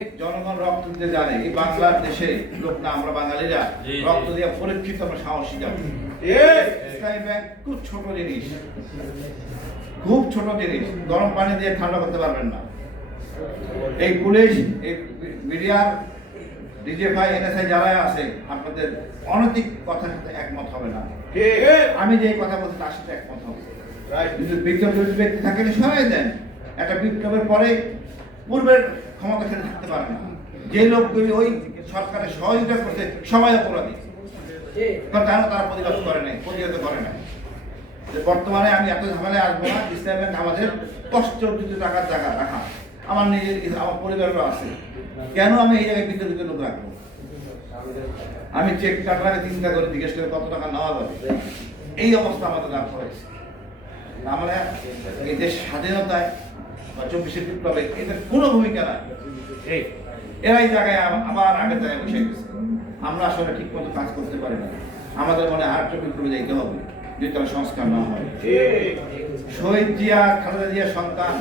জনগণ রক্ত দিতে জানে। এই বাংলার দেশে লোক না, আমরা বাঙালিরা রক্ত দিয়ে পরীক্ষিত, আমরা সাহসী যাবো। ইসলামী ব্যাংক খুব ছোট জিনিস, খুব ছোট জিনিস, গরম পানি দিয়ে ঠান্ডা করতে পারবেন না। এই পুলিশ, এই মিডিয়ার, ডিজিএফআই, এনএসআই যারা আছে, আপনাদের অনৈতিক কথার সাথে একমত হবে না। আমি যে কথা বলছি তার সাথে একমত হবে। কিন্তু বিপ্লব ব্যক্তি থাকলে সরাই দেন। একটা বিপ্লবের পরে পূর্বের ক্ষমতা খেতে থাকতে পারে না। যে লোকগুলি ওই সরকারের সহযোগিতা করতে সবাই অপরাধী, কারণ তারা প্রতিবাদ করে নাই, প্রতিহত করে নাই। বর্তমানে আমি এত ঝামেলায় আসবো না। ইসলামী ব্যাংক আমাদের কষ্ট অর্জিত টাকার জায়গা রাখা, আমার নিজের, আমার পরিবারও আছে। কেন আমি এই জায়গায় বিতর্কিত লোক রাখবো? আমি চেক কাটার আগে চিন্তা করে জিজ্ঞেস করে কত টাকা নেওয়া যাবে। এই অবস্থা আমাদের রাখা হয়েছে। আমরা এই দেশ স্বাধীনতায় বা 24শে বিপ্লবে এদের কোনো ভূমিকা নাই। এরাই জায়গায় আবার আগের জায়গায় বসে গেছে। আমরা আসলে ঠিক মতো কাজ করতে পারি না। আমাদের মনে আরেকটা বিপ্লবে যাইতে হবে যদি তার সংস্কার না হয়। শহীদ জিয়া, খালেদা জিয়ার সন্তান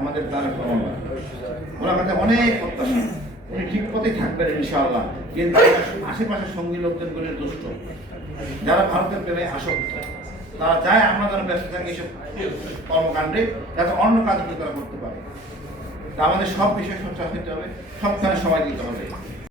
আমাদের তারেক রহমান, ওনার কাছে অনেক প্রত্যাশা। উনি ঠিক পথেই থাকবেন ইনশাআল্লাহ। কিন্তু আশেপাশের সঙ্গী লোকজনগুলো দুষ্ট, যারা ভারতের প্রেমে আসক্ত, তারা চায় আমরা যারা ব্যস্ত থাকি এইসব কর্মকাণ্ডে, যাতে অন্য কাজগুলো তারা করতে পারে। তা আমাদের সব বিষয়ে সোচ্চার হতে হবে, সবখানে সময় দিতে হবে।